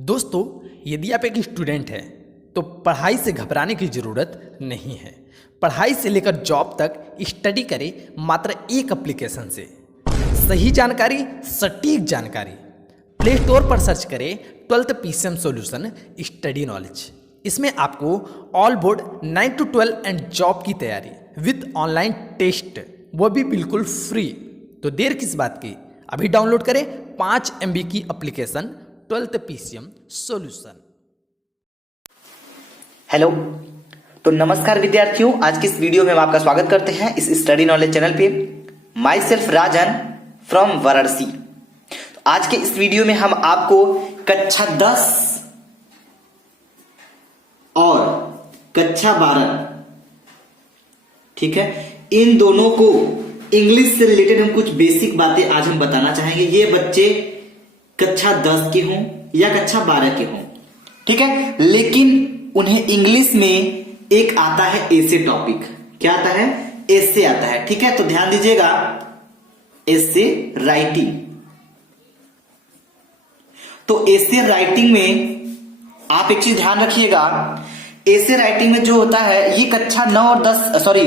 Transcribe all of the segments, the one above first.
दोस्तों, यदि आप एक स्टूडेंट हैं तो पढ़ाई से घबराने की ज़रूरत नहीं है। पढ़ाई से लेकर जॉब तक स्टडी करें मात्र एक एप्लीकेशन से। सही जानकारी, सटीक जानकारी। प्ले स्टोर पर सर्च करें 12th PCM solution study knowledge. इसमें आपको all board 9 to 12 and job की तैयारी विद ऑनलाइन टेस्ट, वो भी बिल्कुल फ्री। तो देर किस बात की, अभी डाउनलोड करें 5 MB की application 12th PCM solution. Hello, तो नमस्कार विद्यार्थियों, आज की इस वीडियो में हम आपका स्वागत करते हैं इस स्टडी नॉलेज चैनल पे। My self Rajan from Varanasi. तो आज के इस वीडियो में हम आपको कक्षा 10 और कक्षा 12, ठीक है, इन दोनों को इंग्लिश से रिलेटेड हम कुछ बेसिक बातें आज हम बताना चाहेंगे। ये बच्चे कक्षा 10 के हों या कक्षा 12 के हों, ठीक है, लेकिन उन्हें इंग्लिश में एक आता है ऐसे टॉपिक। क्या आता है? ऐसे आता है, ठीक है। तो ध्यान दीजिएगा, ऐसे राइटिंग। तो ऐसे राइटिंग में आप एक चीज ध्यान रखिएगा, ऐसे राइटिंग में जो होता है ये कक्षा 9 और 10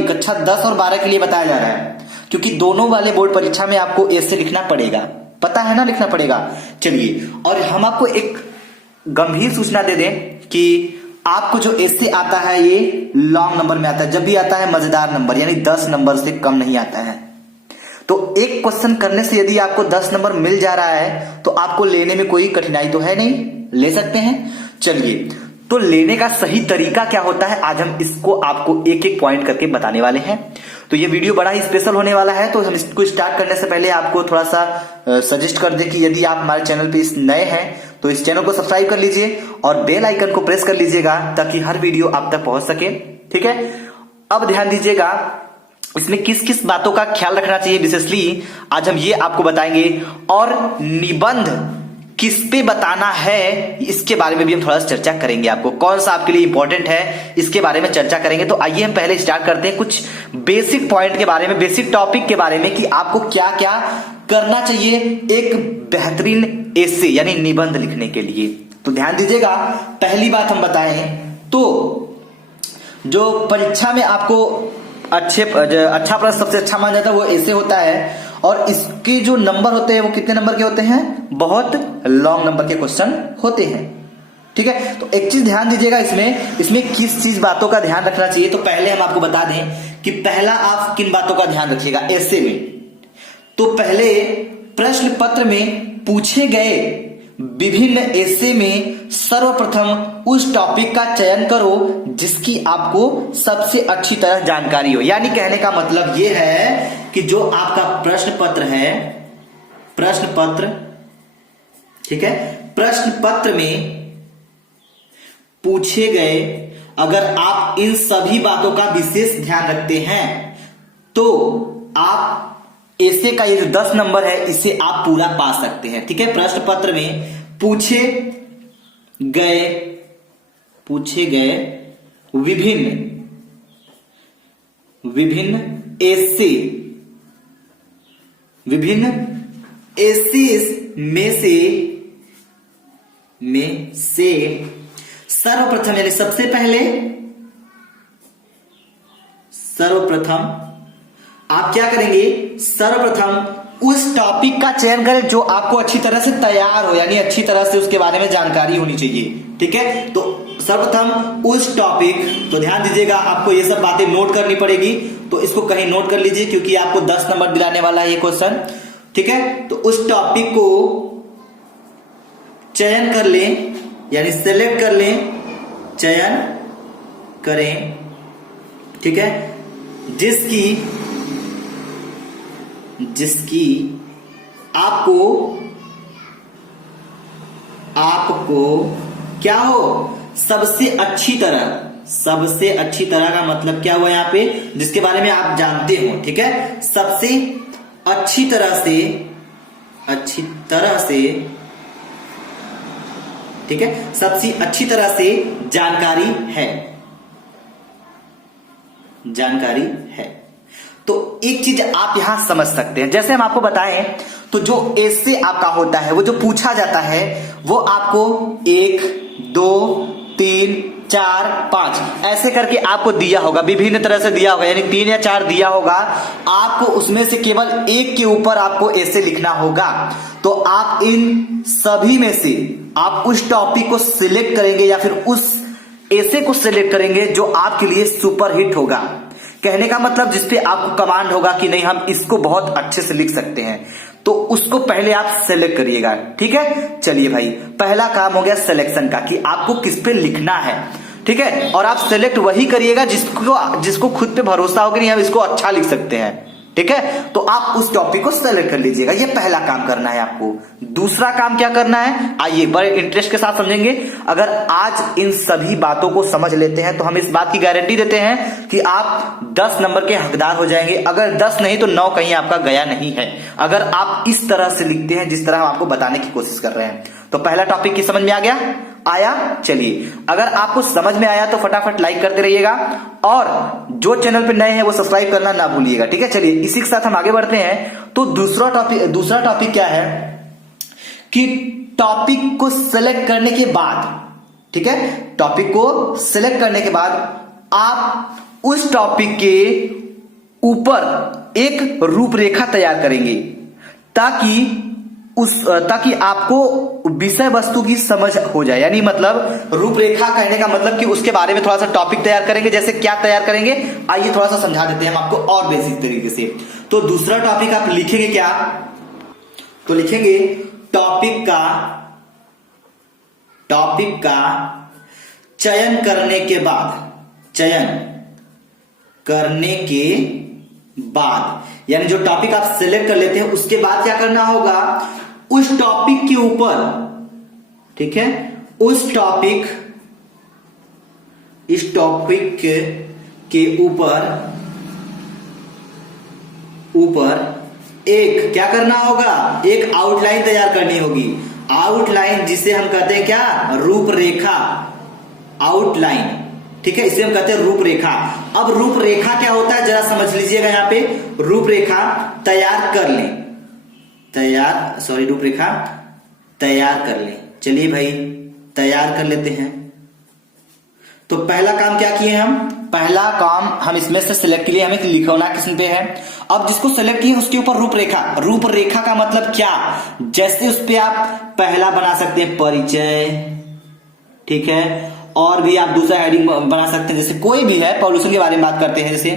कक्षा 10 और 12 के लिए बताया जा रहा है, क्योंकि दोनों वाले बोर्ड परीक्षा में आपको ऐसे लिखना पड़ेगा, पता है ना, लिखना पड़ेगा। चलिए, और हम आपको एक गंभीर सूचना दे दें कि आपको जो ऐसे आता है ये लॉन्ग नंबर में आता है। जब भी आता है मजेदार नंबर, यानी 10 नंबर से कम नहीं आता है। तो एक क्वेश्चन करने से यदि आपको 10 नंबर मिल जा रहा है तो आपको लेने में कोई कठिनाई तो है नहीं, ले सकते हैं। चलिए, तो लेने का सही तरीका क्या होता है, आज हम इसको आपको एक एक पॉइंट करके बताने वाले हैं। तो ये वीडियो बड़ा ही स्पेशल होने वाला है। तो हम इसको स्टार्ट करने से पहले आपको थोड़ा सा सजेस्ट कर दे कि यदि आप हमारे चैनल पे इस नए हैं तो इस चैनल को सब्सक्राइब कर लीजिए और बेल आइकन को प्रेस कर लीजिएगा ताकि हर वीडियो आप तक पहुंच सके, ठीक है। अब ध्यान दीजिएगा, इसमें किस किस बातों का ख्याल रखना चाहिए विशेषली आज हम ये आपको बताएंगे, और निबंध किस पे बताना है इसके बारे में भी हम थोड़ा सा चर्चा करेंगे। आपको कौन सा आपके लिए इंपॉर्टेंट है इसके बारे में चर्चा करेंगे। तो आइए हम पहले स्टार्ट करते हैं कुछ बेसिक पॉइंट के बारे में, बेसिक टॉपिक के बारे में कि आपको क्या क्या करना चाहिए एक बेहतरीन एसे यानी निबंध लिखने के लिए। तो ध्यान दीजिएगा, पहली बात हम बताएं तो जो परीक्षा में आपको अच्छा प्रश्न सबसे अच्छा माना जाता है वो ऐसे होता है, और इसके जो नंबर होते हैं वो कितने नंबर के होते हैं? बहुत लॉन्ग नंबर के क्वेश्चन होते हैं, ठीक है। तो एक चीज ध्यान दीजिएगा, इसमें किस चीज बातों का ध्यान रखना चाहिए। तो पहले हम आपको बता दें कि पहला आप किन बातों का ध्यान रखिएगा ऐसे में। तो पहले प्रश्न पत्र में पूछे गए विभिन्न ऐसे में सर्वप्रथम उस टॉपिक का चयन करो जिसकी आपको सबसे अच्छी तरह जानकारी हो। यानी कहने का मतलब यह है कि जो आपका प्रश्न पत्र है, प्रश्न पत्र, ठीक है, प्रश्न पत्र में पूछे गए, अगर आप इन सभी बातों का विशेष ध्यान रखते हैं तो आप ऐसे का ये जो 10 नंबर है इसे आप पूरा पा सकते हैं, ठीक है। प्रश्न पत्र में पूछे गए विभिन्न ऐसे में से सर्वप्रथम यानी सबसे पहले, सर्वप्रथम आप क्या करेंगे? सर्वप्रथम उस टॉपिक का चयन करें जो आपको अच्छी तरह से तैयार हो, यानी अच्छी तरह से उसके बारे में जानकारी होनी चाहिए, ठीक है। तो सर्वप्रथम उस टॉपिक, तो ध्यान दीजिएगा, आपको ये सब बातें नोट करनी पड़ेगी। तो इसको कहीं नोट कर लीजिए क्योंकि आपको 10 नंबर दिलाने वाला है ये क्वेश्चन, ठीक है। तो उस टॉपिक को चयन कर लें, यानी सेलेक्ट कर लें, चयन करें, ठीक है, जिसकी आपको क्या हो, सबसे अच्छी तरह का मतलब क्या हुआ यहाँ पे, जिसके बारे में आप जानते हो, ठीक है, सबसे अच्छी तरह से, ठीक है, सबसे अच्छी तरह से जानकारी है। तो एक चीज आप यहां समझ सकते हैं, जैसे हम आपको बताएं तो जो ऐसे आपका होता है, वो जो पूछा जाता है, वो आपको 1 2 3 4 5 ऐसे करके आपको दिया होगा, विभिन्न तरह से दिया होगा, यानी 3 या 4 दिया होगा। आपको उसमें से केवल एक के ऊपर आपको ऐसे लिखना होगा। तो आप इन सभी में से आप उस टॉपिक को सिलेक्ट करेंगे या फिर उस ऐसे को सिलेक्ट करेंगे जो आपके लिए सुपर हिट होगा। कहने का मतलब जिसपे आपको कमांड होगा कि नहीं हम इसको बहुत अच्छे से लिख सकते हैं, तो उसको पहले आप सेलेक्ट करिएगा। ठीक है, चलिए भाई, पहला काम हो गया सिलेक्शन का कि आपको किस पे लिखना है। ठीक है, और आप सेलेक्ट वही करिएगा जिसको खुद पे भरोसा हो कि नहीं हम इसको अच्छा लिख सकते हैं। ठीक है, तो आप उस टॉपिक को सेलेक्ट कर लीजिएगा। ये पहला काम करना है आपको। दूसरा काम क्या करना है, आइए बड़े इंटरेस्ट के साथ समझेंगे। अगर आज इन सभी बातों को समझ लेते हैं तो हम इस बात की गारंटी देते हैं कि आप 10 नंबर के हकदार हो जाएंगे। अगर 10 नहीं तो 9 कहीं आपका गया नहीं है, अगर आप इस तरह से लिखते हैं जिस तरह हम आपको बताने की कोशिश कर रहे हैं। तो पहला टॉपिक की समझ में आ गया? आया? चलिए, अगर आपको समझ में आया तो फटाफट लाइक करते रहिएगा और जो चैनल पे नए हैं वो सब्सक्राइब करना ना भूलिएगा। ठीक है, चलिए इसी के साथ हम आगे बढ़ते हैं। तो दूसरा टॉपिक क्या है कि टॉपिक को सिलेक्ट करने के बाद, ठीक है, टॉपिक को सिलेक्ट करने के बाद आप उस टॉपिक के ऊपर एक रूपरेखा तैयार करेंगे ताकि आपको विषय वस्तु की समझ हो जाए। यानी मतलब रूपरेखा कहने का मतलब कि उसके बारे में थोड़ा सा टॉपिक तैयार करेंगे। जैसे क्या तैयार करेंगे, आइए थोड़ा सा समझा देते हैं हम आपको और बेसिक तरीके से। तो दूसरा टॉपिक आप लिखेंगे क्या, तो लिखेंगे टॉपिक का चयन करने के बाद, यानी जो टॉपिक आप सिलेक्ट कर लेते हैं उसके बाद क्या करना होगा, उस टॉपिक के ऊपर, ठीक है, इस टॉपिक के ऊपर एक क्या करना होगा, एक आउटलाइन तैयार करनी होगी। आउटलाइन जिसे हम कहते हैं क्या, रूपरेखा। आउटलाइन, ठीक है, इसे हम कहते हैं रूपरेखा। अब रूपरेखा क्या होता है जरा समझ लीजिएगा। यहां पे रूपरेखा तैयार कर लें। चलिए भाई तैयार कर लेते हैं। तो पहला काम क्या किए पहला काम हम इसमें से सिलेक्ट के लिए हमें लिखना किस पे है। अब जिसको सिलेक्ट किए उसके ऊपर रूपरेखा का मतलब क्या, जैसे उस पे आप पहला बना सकते हैं परिचय, ठीक है, और भी आप दूसरा हेडिंग बना सकते हैं, जैसे कोई भी है, पॉल्यूशन के बारे में बात करते हैं, जैसे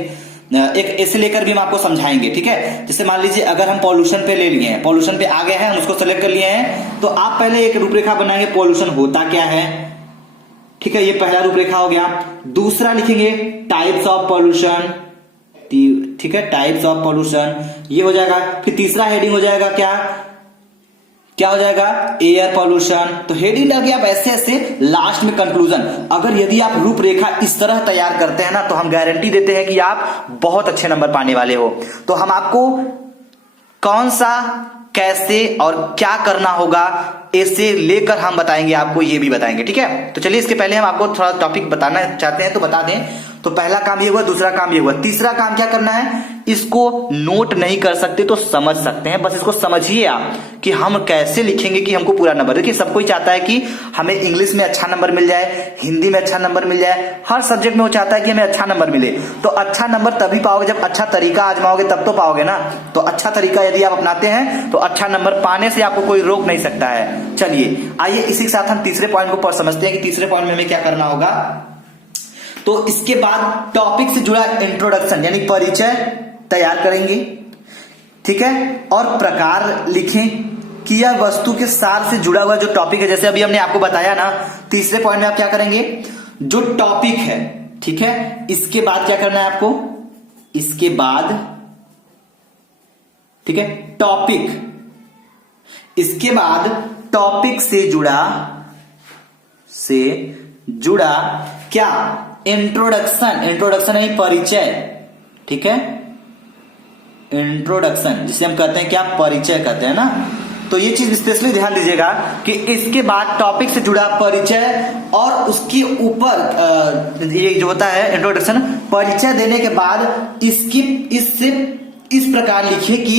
एक ऐसे लेकर भी हम आपको समझाएंगे। ठीक है, जैसे मान लीजिए अगर हम पॉल्यूशन पे ले लिए हैं, पॉल्यूशन पे आ गए हैं, हम उसको सेलेक्ट कर लिए हैं, तो आप पहले एक रूपरेखा बनाएंगे, पॉल्यूशन होता क्या है। ठीक है, ये पहला रूपरेखा हो गया। दूसरा लिखेंगे टाइप्स ऑफ पॉल्यूशन, ठीक है, टाइप्स ऑफ पॉल्यूशन, ये हो जाएगा। फिर तीसरा हेडिंग हो जाएगा क्या हो जाएगा, एयर पॉल्यूशन। तो हेडिंग डाल के आप ऐसे लास्ट में कंक्लूजन। अगर यदि आप रूपरेखा इस तरह तैयार करते हैं ना, तो हम गारंटी देते हैं कि आप बहुत अच्छे नंबर पाने वाले हो। तो हम आपको कौन सा, कैसे और क्या करना होगा, ऐसे लेकर हम बताएंगे आपको, ये भी बताएंगे। ठीक है, तो चलिए इसके पहले हम आपको थोड़ा टॉपिक बताना चाहते हैं तो बता दें। तो पहला काम ये हुआ, दूसरा काम ये हुआ, तीसरा काम क्या करना है, इसको नोट नहीं कर सकते तो समझ सकते हैं, बस इसको समझिए आप कि हम कैसे लिखेंगे कि हमको पूरा नंबर। देखिए सब कोई चाहता है कि हमें इंग्लिश में अच्छा नंबर मिल जाए, हिंदी में अच्छा नंबर मिल जाए, हर सब्जेक्ट में वो चाहता है कि हमें अच्छा नंबर मिले। तो अच्छा नंबर तभी पाओगे जब अच्छा तरीका आजमाओगे, तब तो पाओगे ना। तो अच्छा तरीका यदि आप अपनाते हैं तो अच्छा नंबर पाने से आपको कोई रोक नहीं सकता है। चलिए आइए इसी के साथ हम तीसरे पॉइंट को समझते हैं कि तीसरे पॉइंट में हमें क्या करना होगा। तो इसके बाद टॉपिक से जुड़ा इंट्रोडक्शन यानी परिचय तैयार करेंगे, ठीक है, और प्रकार लिखें कि यह वस्तु के सार से जुड़ा हुआ जो टॉपिक है। जैसे अभी हमने आपको बताया ना, तीसरे पॉइंट में आप क्या करेंगे, जो टॉपिक है, ठीक है, इसके बाद क्या करना है आपको, इसके बाद, ठीक है, टॉपिक, इसके बाद टॉपिक से जुड़ा क्या, इंट्रोडक्शन यानी परिचय, ठीक है, इंट्रोडक्शन जिसे हम कहते हैं क्या, परिचय कहते हैं ना। तो ये चीज स्पेशली ध्यान दीजिएगा कि इसके बाद टॉपिक से जुड़ा परिचय और उसके ऊपर ये जो होता है इंट्रोडक्शन, परिचय देने के बाद इससे इस प्रकार लिखिए कि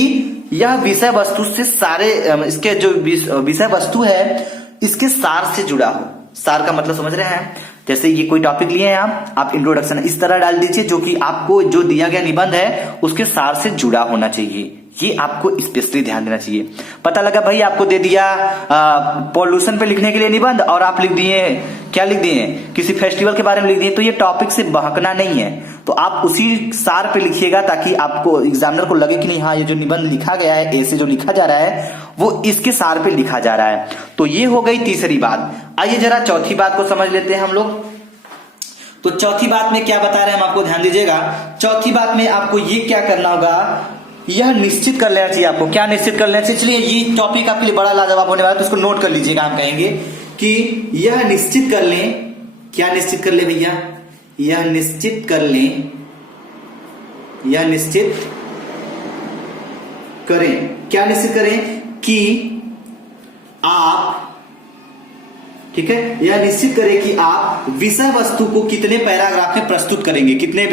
यह विषय वस्तु से सारे इसके जो विषय वस्तु है इसके सार से जुड़ा हो। सार का मतलब समझ रहे हैं? जैसे ये कोई टॉपिक लिए हैं आप इंट्रोडक्शन इस तरह डाल दीजिए जो कि आपको जो दिया गया निबंध है उसके सार से जुड़ा होना चाहिए। ये आपको स्पेशली ध्यान देना चाहिए। पता लगा भाई आपको दे दिया पॉल्यूशन पे लिखने के लिए निबंध और आप लिख दिए क्या लिख दिए किसी फेस्टिवल के बारे में लिख दिए, तो ये टॉपिक से बहकना नहीं है। तो आप उसी सार पे लिखिएगा ताकि आपको एग्जामिनर को लगे कि नहीं हाँ ये जो निबंध लिखा गया है ऐसे जो लिखा जा रहा है वो इसके सार पे लिखा जा रहा है। तो ये हो गई तीसरी बात। आइए जरा चौथी बात को समझ लेते हैं हम लोग। तो चौथी बात में क्या बता रहे हैं हम आपको ध्यान दीजिएगा। चौथी बात में आपको ये क्या करना होगा, यह निश्चित कर लेना चाहिए आपको। क्या निश्चित कर लेना चाहिए? चलिए ये टॉपिक आपके लिए बड़ा लाजवाब होने वाला है तो इसको नोट कर लीजिएगा। हम कहेंगे कि यह निश्चित कर लें। क्या निश्चित कर ले भैया? यह निश्चित कर लें, यह निश्चित करें। क्या निश्चित करें? कि आप, ठीक है, यह निश्चित करें कि आप विषय वस्तु को कितने पैराग्राफ में प्रस्तुत करेंगे, कितने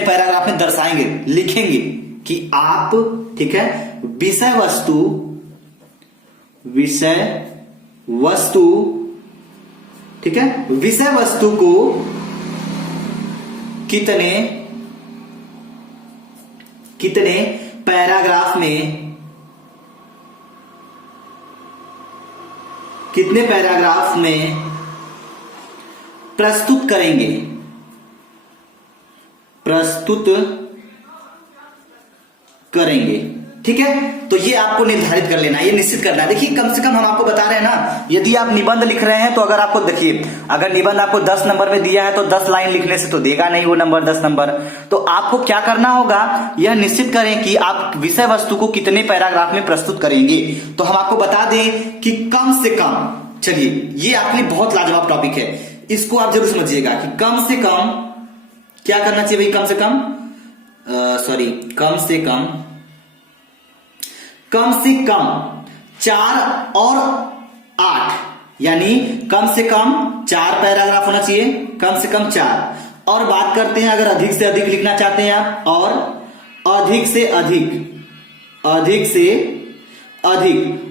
पैराग्राफ में दर्शाएंगे, लिखेंगे कि आप, ठीक है, विषय वस्तु, ठीक है, विषय वस्तु को कितने पैराग्राफ में प्रस्तुत करेंगे, ठीक है। तो ये आपको निर्धारित कर लेना है, ये निश्चित करना है। देखिए कम से कम हम आपको बता रहे हैं ना, यदि आप निबंध लिख रहे हैं तो अगर आपको देखिए अगर निबंध आपको 10 नंबर में दिया है तो 10 लाइन लिखने से तो देगा नहीं वो नंबर 10 नंबर। तो आपको क्या करना होगा, यह निश्चित करें कि आप विषय वस्तु को कितने पैराग्राफ में प्रस्तुत करेंगे। तो हम आपको बता दें कि कम से कम, चलिए ये आपके लिए बहुत लाजवाब टॉपिक है, इसको आप जरूर समझिएगा कि कम से कम क्या करना चाहिए भाई, कम से कम 4 और 8, यानी कम से कम 4 पैराग्राफ होना चाहिए, कम से कम 4। और बात करते हैं अगर अधिक से अधिक लिखना चाहते हैं आप, और अधिक से अधिक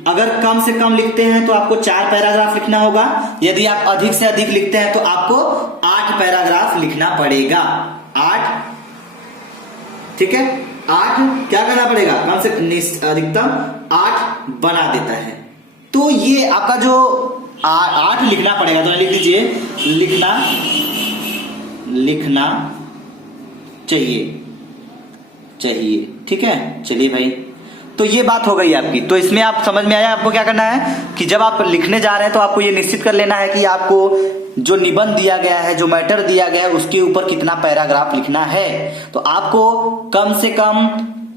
अगर कम से कम लिखते हैं तो आपको 4 पैराग्राफ लिखना होगा। यदि आप अधिक से अधिक लिखते हैं तो आपको 8 पैराग्राफ लिखना पड़ेगा। 8, ठीक है, 8 क्या करना पड़ेगा, कम से अधिकतम 8 बना देता है। तो ये आपका जो 8 लिखना पड़ेगा, तो लिख लीजिए लिखना चाहिए, ठीक है। चलिए भाई, तो ये बात हो गई आपकी। तो इसमें आप समझ में आया आपको क्या करना है कि जब आप लिखने जा रहे हैं तो आपको ये निश्चित कर लेना है कि आपको जो निबंध दिया गया है, जो मैटर दिया गया है, उसके ऊपर कितना पैराग्राफ लिखना है। तो आपको कम से कम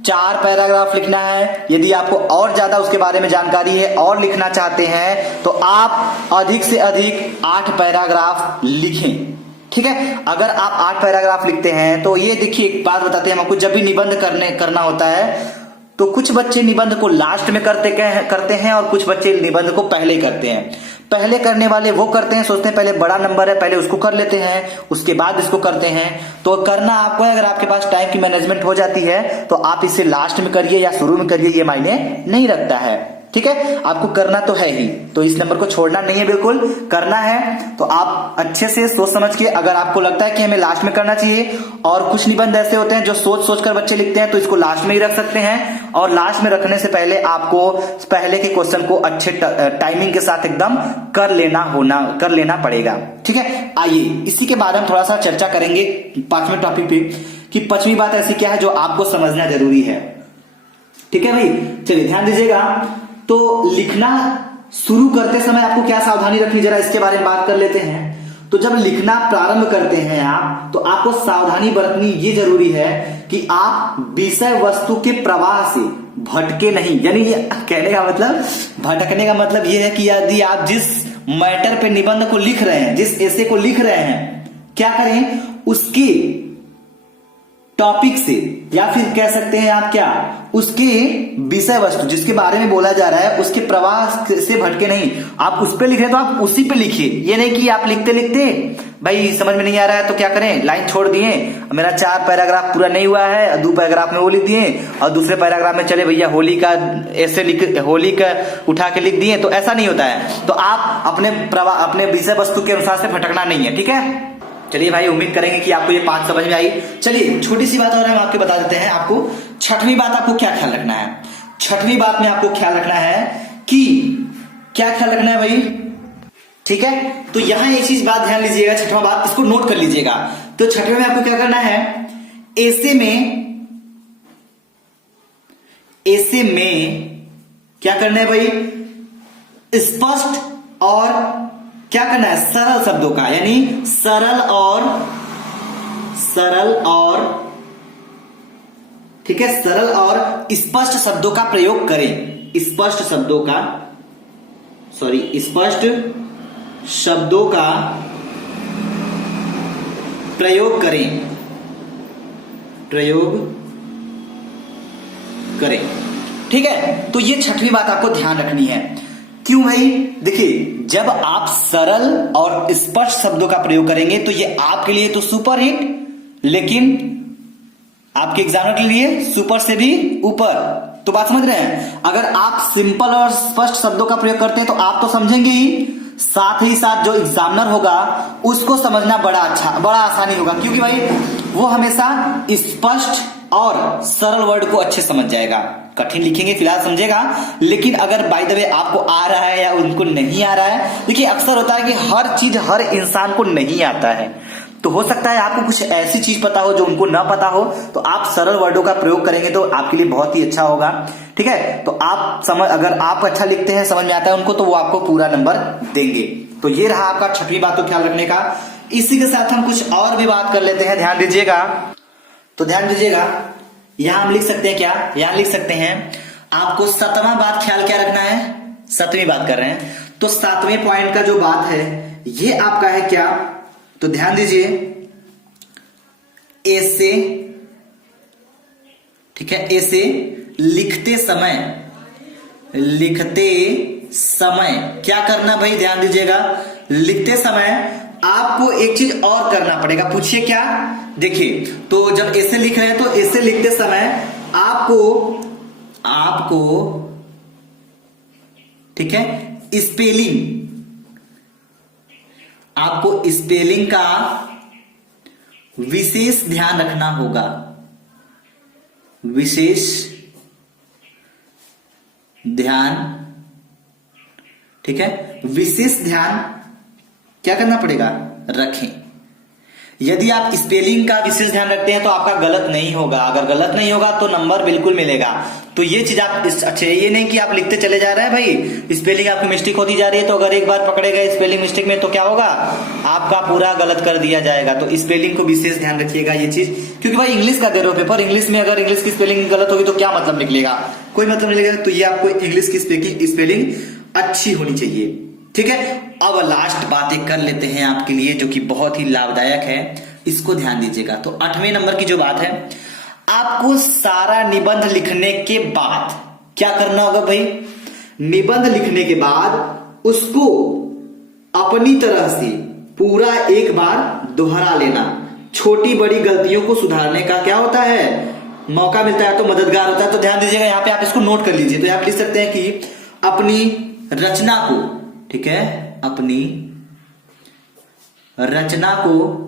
4 पैराग्राफ लिखना है। यदि आपको और ज्यादा उसके बारे में जानकारी है और लिखना चाहते हैं तो आप अधिक से अधिक 8 पैराग्राफ लिखें, ठीक है। अगर आप 8 पैराग्राफ लिखते हैं तो ये देखिए एक बात बताते हैं आपको, जब भी निबंध करना होता है तो कुछ बच्चे निबंध को लास्ट में करते हैं और कुछ बच्चे निबंध को पहले करते हैं। पहले करने वाले वो करते हैं, सोचते हैं पहले बड़ा नंबर है पहले उसको कर लेते हैं उसके बाद इसको करते हैं। तो करना आपको है, अगर आपके पास टाइम की मैनेजमेंट हो जाती है तो आप इसे लास्ट में करिए या शुरू में करिए, ये मायने नहीं रखता है, ठीक है। आपको करना तो है ही, तो इस नंबर को छोड़ना नहीं है, बिल्कुल करना है। तो आप अच्छे से सोच समझ के, अगर आपको लगता है कि हमें लास्ट में करना चाहिए, और कुछ निबंध ऐसे होते हैं जो सोच कर बच्चे लिखते हैं तो इसको लास्ट में ही रख सकते हैं। और लास्ट में रखने से पहले आपको पहले के क्वेश्चन को अच्छे टाइमिंग के साथ एकदम कर लेना पड़ेगा, ठीक है। आइए इसी के बाद हम थोड़ा सा चर्चा करेंगे 5वें टॉपिक पे कि 5वीं बात ऐसी क्या है जो आपको समझना जरूरी है, ठीक है भाई। चलिए ध्यान दीजिएगा। तो लिखना शुरू करते समय आपको क्या सावधानी रखनी, जरा इसके बारे में बात कर लेते हैं। तो जब लिखना प्रारंभ करते हैं आप, तो आपको सावधानी बरतनी ये जरूरी है कि आप विषय वस्तु के प्रवाह से भटके नहीं। यानी ये कहने का मतलब, भटकने का मतलब ये है कि यदि आप जिस मैटर पे निबंध को लिख रहे हैं, जिस एसे को लिख रहे हैं, क्या करें, उसके टॉपिक से, या फिर कह सकते हैं आप क्या, उसके विषय वस्तु जिसके बारे में बोला जा रहा है उसके प्रवाह से भटके नहीं। आप उस पे लिख रहे हैं तो आप उसी पे लिखिए। ये नहीं कि आप लिखते लिखते भाई समझ में नहीं आ रहा है तो क्या करें, लाइन छोड़ दिए, मेरा 4 पैराग्राफ पूरा नहीं हुआ है, 2 पैराग्राफ में वो लिख दिए और दूसरे पैराग्राफ में चले भैया होली का ऐसे लिख, होली का उठा के लिख दिए, तो ऐसा नहीं होता है। तो आप अपने विषय वस्तु के अनुसार से भटकना नहीं है, ठीक है। चलिए भाई, उम्मीद करेंगे कि आपको ये 5 समझ में आई। चलिए छोटी सी बात और हम आपको बता देते हैं। आपको 6वीं बात आपको क्या ख्याल रखना है। 6वीं बात में आपको ख्याल रखना है कि क्या ख्याल रखना है भाई, ठीक है। तो यहां एक चीज बात ध्यान लीजिएगा, 6वां बात इसको नोट कर लीजिएगा। तो 6वें में आपको क्या करना है, ऐसे में क्या करना है भाई, स्पष्ट और क्या करना है, सरल शब्दों का, यानी सरल और ठीक है, सरल और स्पष्ट शब्दों का प्रयोग करें। स्पष्ट शब्दों का प्रयोग करें, ठीक है। तो ये 6वीं बात आपको ध्यान रखनी है। क्यों भाई, देखिए जब आप सरल और स्पष्ट शब्दों का प्रयोग करेंगे तो ये आपके लिए तो सुपर हिट, लेकिन आपके एग्जामिनर के लिए सुपर से भी ऊपर। तो बात समझ रहे हैं, अगर आप सिंपल और स्पष्ट शब्दों का प्रयोग करते हैं तो आप तो समझेंगे ही, साथ ही साथ जो एग्जामिनर होगा उसको समझना बड़ा आसानी होगा, क्योंकि भाई वो हमेशा स्पष्ट और सरल वर्ड को अच्छे समझ जाएगा। कठिन लिखेंगे फिलहाल समझेगा, लेकिन अगर बाय द वे आपको आ रहा है या उनको नहीं आ रहा है, देखिए अक्सर होता है कि हर चीज हर इंसान को नहीं आता है, तो हो सकता है आपको कुछ ऐसी चीज पता हो जो उनको ना पता हो, तो आप सरल वर्डों का प्रयोग करेंगे तो आपके लिए बहुत ही अच्छा होगा, ठीक है। तो अगर आप अच्छा लिखते हैं, समझ में आता है उनको, तो वो आपको पूरा नंबर देंगे। तो ये रहा आपका 6वीं बात को ख्याल रखने का। इसी के साथ हम कुछ और भी बात कर लेते हैं, ध्यान दीजिएगा। तो ध्यान दीजिएगा, यहां हम लिख सकते हैं क्या, यहां लिख सकते हैं आपको 7वां बात ख्याल क्या रखना है, 7वीं बात कर रहे हैं, तो 7वें पॉइंट का जो बात है ये आपका है क्या, तो ध्यान दीजिए, ऐसे, ठीक है, ऐसे लिखते समय क्या करना भाई, ध्यान दीजिएगा, लिखते समय आपको एक चीज और करना पड़ेगा। पूछिए क्या, देखिए तो जब ऐसे लिख रहे हैं तो ऐसे लिखते समय आपको ठीक है स्पेलिंग का विशेष ध्यान रखना होगा, विशेष ध्यान, ठीक है, विशेष ध्यान क्या करना पड़ेगा, रखें। यदि आप स्पेलिंग का विशेष ध्यान रखते हैं तो आपका गलत नहीं होगा, अगर गलत नहीं होगा तो नंबर बिल्कुल मिलेगा। तो ये चीज आप अच्छे, ये नहीं कि आप लिखते चले जा रहे हैं भाई, स्पेलिंग आपकी मिस्टेक होती जा रही है, तो अगर एक बार पकड़े गए स्पेलिंग मिस्टेक में तो क्या होगा, आपका पूरा गलत कर दिया जाएगा। तो स्पेलिंग को विशेष ध्यान रखिएगा ये चीज, क्योंकि भाई इंग्लिश का दे रहे हो पेपर, इंग्लिश में अगर इंग्लिश की स्पेलिंग गलत होगी तो क्या मतलब निकलेगा, कोई मतलब नहीं निकलेगा। तो ये आपको इंग्लिश की स्पेलिंग अच्छी होनी चाहिए, ठीक है। अब लास्ट बातें कर लेते हैं आपके लिए जो कि बहुत ही लाभदायक है, इसको ध्यान दीजिएगा। तो 8वें नंबर की जो बात है, आपको सारा निबंध लिखने के बाद क्या करना होगा भाई, निबंध लिखने के बाद उसको अपनी तरह से पूरा एक बार दोहरा लेना। छोटी बड़ी गलतियों को सुधारने का क्या होता है, मौका मिलता है तो मददगार होता है। तो ध्यान दीजिएगा, यहाँ पे आप इसको नोट कर लीजिए। तो आप लिख सकते हैं कि अपनी रचना को, ठीक है, अपनी रचना को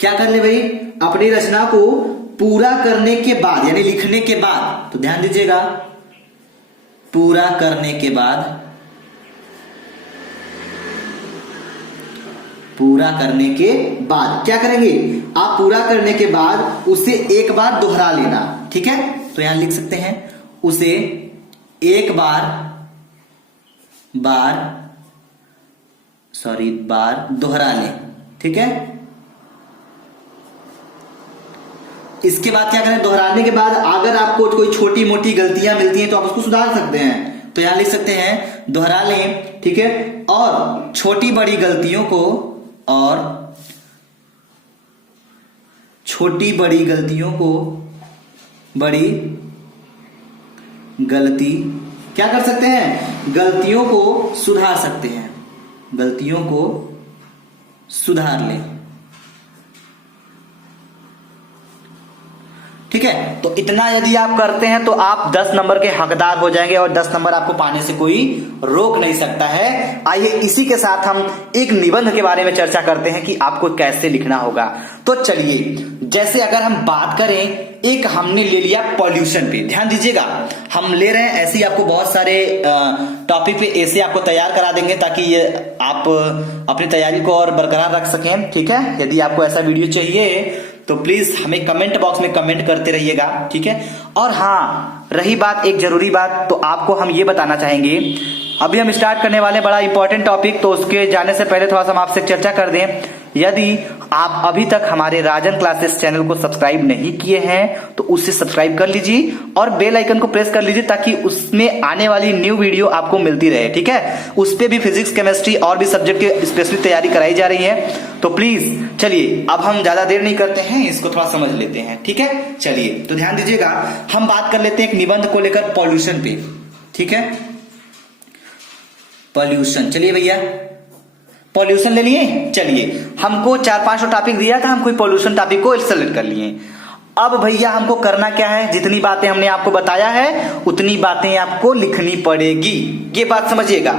क्या कर ले भाई, अपनी रचना को पूरा करने के बाद, यानी लिखने के बाद, तो ध्यान दीजिएगा, पूरा करने के बाद, पूरा करने के बाद क्या करेंगे आप, पूरा करने के बाद उसे एक बार दोहरा लेना, ठीक है। तो यहां लिख सकते हैं उसे एक बार दोहरा लें, ठीक है। इसके बाद क्या करें, दोहराने के बाद अगर आपको कोई छोटी मोटी गलतियां मिलती हैं तो आप उसको सुधार सकते हैं। तो यहां लिख सकते हैं दोहरा लें, ठीक है, और छोटी बड़ी गलतियों को, और छोटी बड़ी गलतियों को, बड़ी गलती क्या कर सकते हैं, गलतियों को सुधार सकते हैं, गलतियों को सुधार लें। ठीक है, तो इतना यदि आप करते हैं तो आप 10 नंबर के हकदार हो जाएंगे और 10 नंबर आपको पाने से कोई रोक नहीं सकता है। आइए इसी के साथ हम एक निबंध के बारे में चर्चा करते हैं कि आपको कैसे लिखना होगा। तो चलिए, जैसे अगर हम बात करें, एक हमने ले लिया पॉल्यूशन पे, ध्यान दीजिएगा, हम ले रहे हैं ऐसे ही आपको बहुत सारे टॉपिक पे ऐसे आपको तैयार करा देंगे ताकि ये आप अपनी तैयारी को और बरकरार रख सकें। ठीक है, यदि आपको ऐसा वीडियो चाहिए तो प्लीज हमें कमेंट बॉक्स में कमेंट करते रहिएगा। ठीक है, और हाँ, रही बात एक जरूरी बात, तो आपको हम ये बताना चाहेंगे, अभी हम स्टार्ट करने वाले बड़ा इंपॉर्टेंट टॉपिक, तो उसके जाने से पहले थोड़ा सा हम आपसे चर्चा कर दें। यदि आप अभी तक हमारे राजन क्लासेस चैनल को सब्सक्राइब नहीं किए हैं तो उसे सब्सक्राइब कर लीजिए और बेल आइकन को प्रेस कर लीजिए ताकि उसमें आने वाली न्यू वीडियो आपको मिलती रहे। ठीक है, उस पे भी फिजिक्स, केमिस्ट्री और भी सब्जेक्ट की स्पेशली तैयारी कराई जा रही है। तो प्लीज चलिए, अब हम ज्यादा देर नहीं करते हैं, इसको थोड़ा समझ लेते हैं। ठीक है, चलिए तो ध्यान दीजिएगा, हम बात कर लेते हैं एक निबंध को लेकर पॉल्यूशन पे। ठीक है, पॉल्यूशन, चलिए भैया पॉल्यूशन ले लिए। चलिए, हमको 4-5 टॉपिक दिया था, हम कोई पॉल्यूशन टॉपिक को सेलेक्ट कर लिए। अब भैया हमको करना क्या है, जितनी बातें हमने आपको बताया है उतनी बातें आपको लिखनी पड़ेगी, ये बात समझिएगा।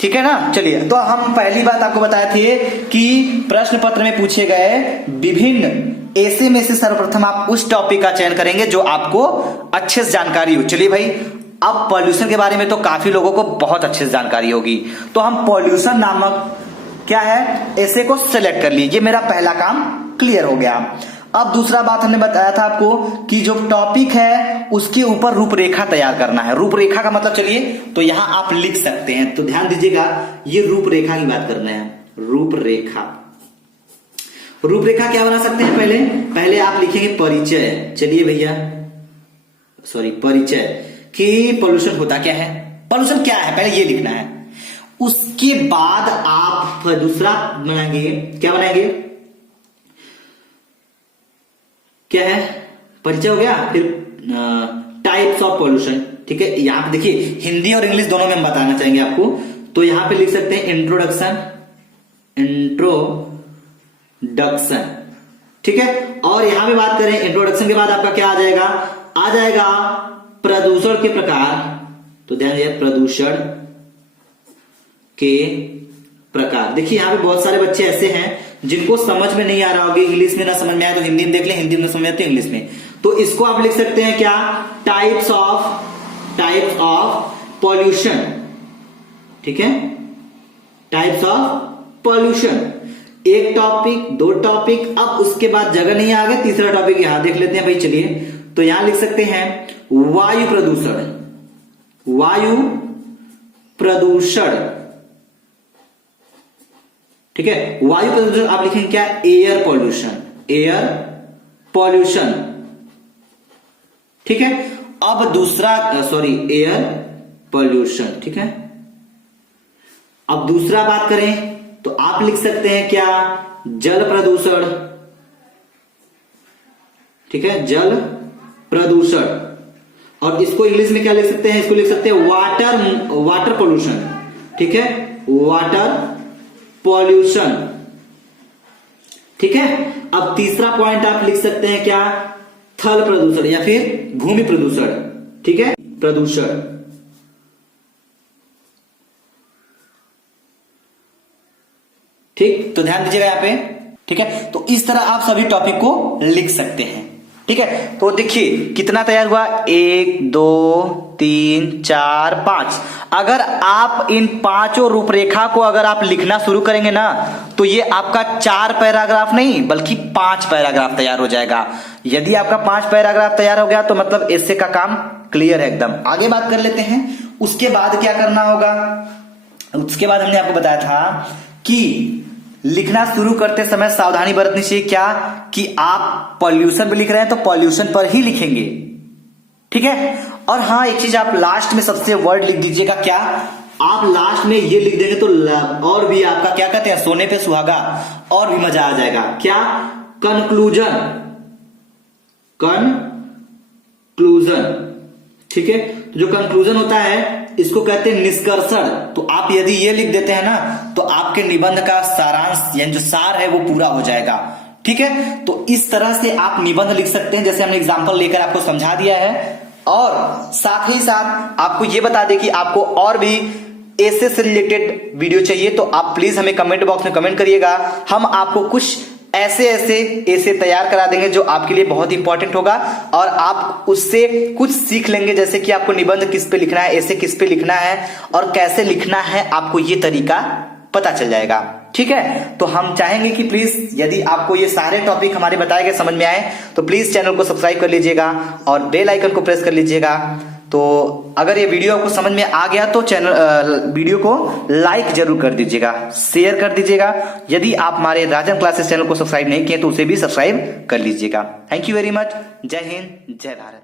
ठीक है ना, चलिए, तो हम पहली बात आपको बताए थे कि प्रश्न पत्र में पूछे गए विभिन्न ऐसे में से सर्वप्रथम आप उस टॉपिक का चयन करेंगे जो आपको अच्छे से जानकारी हो। चलिए भाई, अब पॉल्यूशन के बारे में तो काफी लोगों को बहुत अच्छे से जानकारी होगी, तो हम पॉल्यूशन नामक क्या है ऐसे को सिलेक्ट कर लीजिए। मेरा पहला काम क्लियर हो गया। अब दूसरा बात हमने बताया था आपको कि जो टॉपिक है उसके ऊपर रूपरेखा तैयार करना है। रूपरेखा का मतलब, चलिए तो यहां आप लिख सकते हैं, तो ध्यान दीजिएगा, ये रूपरेखा की बात करना है। रूपरेखा, रूपरेखा क्या बना सकते हैं, पहले आप लिखेंगे परिचय। चलिए भैया, सॉरी, परिचय कि पॉल्यूशन होता क्या है, पॉल्यूशन क्या है, पहले ये लिखना है। उसके बाद आप दूसरा बनाएंगे, क्या बनाएंगे, क्या है, परिचय हो गया, फिर टाइप्स ऑफ पॉल्यूशन। ठीक है, यहां पे देखिए हिंदी और इंग्लिश दोनों में हम बताना चाहेंगे आपको, तो यहां पे लिख सकते हैं इंट्रोडक्शन, इंट्रोडक्शन। ठीक है, और यहां पे बात करें इंट्रोडक्शन के बाद आपका क्या आ जाएगा प्रदूषण के प्रकार। तो ध्यान दीजिए, प्रदूषण के प्रकार। देखिए यहां पे बहुत सारे बच्चे ऐसे हैं जिनको समझ में नहीं आ रहा होगा, इंग्लिश में ना समझ में आए तो हिंदी में देख ले, हिंदी में समझ में आते इंग्लिश में, तो इसको आप लिख सकते हैं क्या, टाइप्स ऑफ पॉल्यूशन। ठीक है, टाइप्स ऑफ पॉल्यूशन, एक टॉपिक, 2 टॉपिक, अब उसके बाद जगह नहीं आ गए, तीसरा टॉपिक यहां देख लेते हैं भाई। चलिए, तो यहां लिख सकते हैं वायु प्रदूषण, वायु प्रदूषण। ठीक है, वायु प्रदूषण आप लिखेंगे क्या, एयर पॉल्यूशन, एयर पॉल्यूशन। ठीक है, अब दूसरा, सॉरी, एयर पॉल्यूशन। ठीक है, अब दूसरा बात करें तो आप लिख सकते हैं क्या, जल प्रदूषण। ठीक है, जल प्रदूषण, और इसको इंग्लिश में क्या लिख सकते हैं, इसको लिख सकते हैं वाटर पॉल्यूशन। ठीक है, वाटर पॉल्यूशन। ठीक है, अब तीसरा पॉइंट आप लिख सकते हैं क्या, थल प्रदूषण या फिर भूमि प्रदूषण। ठीक है, प्रदूषण। ठीक, तो ध्यान दीजिएगा यहां पे। ठीक है, तो इस तरह आप सभी टॉपिक को लिख सकते हैं। ठीक है, तो देखिए कितना तैयार हुआ, 1 2 3 4 5। अगर आप इन 5 रूपरेखा को अगर आप लिखना शुरू करेंगे ना, तो ये आपका 4 पैराग्राफ नहीं बल्कि 5 पैराग्राफ तैयार हो जाएगा। यदि आपका 5 पैराग्राफ तैयार हो गया तो मतलब ऐसे का काम क्लियर है एकदम। आगे बात कर लेते हैं, उसके बाद क्या करना होगा। उसके बाद हमने आपको बताया था कि लिखना शुरू करते समय सावधानी बरतनी चाहिए, क्या कि आप पॉल्यूशन पे लिख रहे हैं तो पॉल्यूशन पर ही लिखेंगे। ठीक है, और हाँ एक चीज आप लास्ट में सबसे वर्ड लिख दीजिएगा, क्या आप लास्ट में ये लिख देंगे तो और भी आपका क्या कहते हैं, सोने पे सुहागा, और भी मजा आ जाएगा। क्या, कंक्लूजन, कंक्लूजन। ठीक है, तो जो कंक्लूजन होता है इसको कहते हैं निष्कर्षण। तो आप यदि ये लिख देते हैं ना तो आपके निबंध का सारांश यानी जो सार है वो पूरा हो जाएगा। ठीक है, तो इस तरह से आप निबंध लिख सकते हैं, जैसे हमने एग्जाम्पल लेकर आपको समझा दिया है। और साथ ही साथ आपको ये बता दें कि आपको और भी ऐसे से रिलेटेड वीडियो चाहिए तो आप प्लीज हमें कमेंट बॉक्स में कमेंट करिएगा। हम आपको कुछ ऐसे तैयार करा देंगे जो आपके लिए बहुत इंपॉर्टेंट होगा और आप उससे कुछ सीख लेंगे, जैसे कि आपको निबंध किस पे लिखना है, ऐसे किस पे लिखना है और कैसे लिखना है, आपको ये तरीका पता चल जाएगा। ठीक है, तो हम चाहेंगे कि प्लीज यदि आपको ये सारे टॉपिक हमारे बताए गए समझ में आए तो प्लीज चैनल को सब्सक्राइब कर लीजिएगा और बेल आइकन को प्रेस कर लीजिएगा। तो अगर ये वीडियो आपको समझ में आ गया तो वीडियो को लाइक जरूर कर दीजिएगा, शेयर कर दीजिएगा। यदि आप हमारे राजन क्लासेस चैनल को सब्सक्राइब नहीं किए तो उसे भी सब्सक्राइब कर लीजिएगा। Thank you very much. जय हिंद, जय भारत।